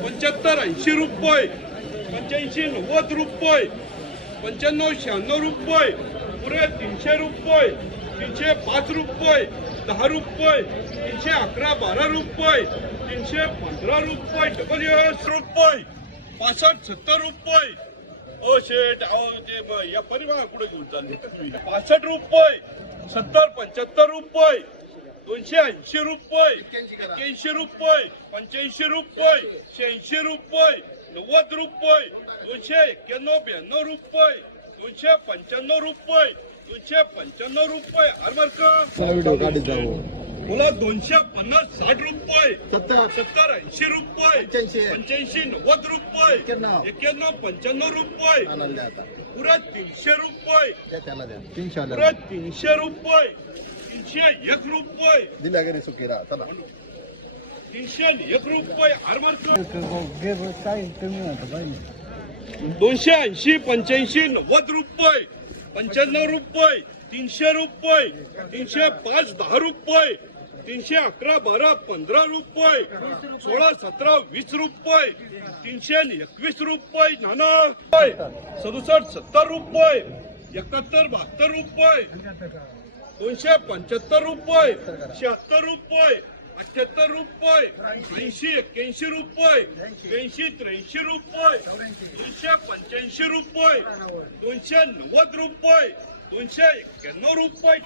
75-80 रुपये, 85-90 रुपये, 95-96 रुपये, पुरे 300 रुपये, 305 रुपये, 10 रुपये, 311-12 रुपये, 315 रुपये, डबल रुपये, 65-70 रुपये. ओ शेठ अहो ते या परिवार कुठे घेऊन चालले 65 रुपये, 70-75 रुपये, 280 रुपये, 81 रुपये, 85 रुपये, 86 रुपये, 90 रुपये, 291-92 रुपये, 295 रुपये, 295 रुपये. आरमार्का बोला 250-60 रुपये, 70-80 रुपये, 85-90 रुपये, 91-95 रुपये, पुरा 300 रुपये, पुरा 300 रुपये, 301 रुपये दिल्या घरी सुखीरा चला 301 रुपये. आरमार्क 280, 85-90 रुपये, 95 रुपये, 300 रुपये, 305-10 रुपये, 311-12-15 रुपये, 16-17-20 रुपये, 321 रुपये, नाना 67-70 रुपये, 71-72 रुपये, 275 रुपये, 76 रुपये, 78 रुपये, 80-81 रुपये, 80-83 रुपये, 285 रुपये, 290 रुपये, 291 रुपये,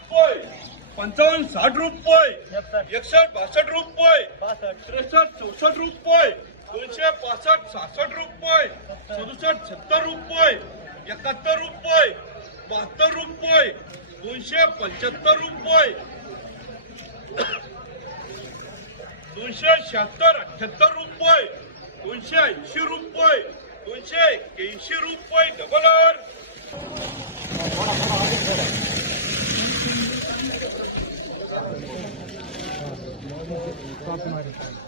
55-60 रुपये, 61-62 रुपये, 63-64 रुपये, 265-66 रुपये, 67-70 रुपये, 71 रुपये, 72 रुपये, 275 रुपये, 276-78 रुपये, 280 रुपये, 281 रुपये, डबल आर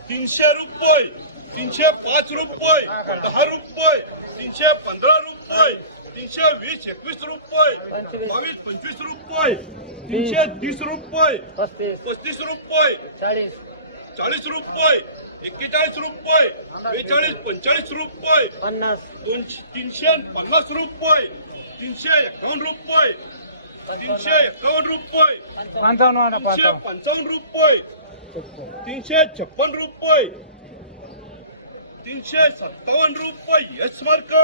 300 रुपये, 305 रुपये, 10 रुपये, 315 रुपये, 320-21 रुपये, 22-25 रुपये, 330 रुपये, 35 रुपये, 40 रुपये, 41 रुपये, 42-45 रुपये, 350 रुपये, 351 रुपये, 351 रुपये, 355 रुपये, 356 रुपये, 357 रुपये. यस मार्का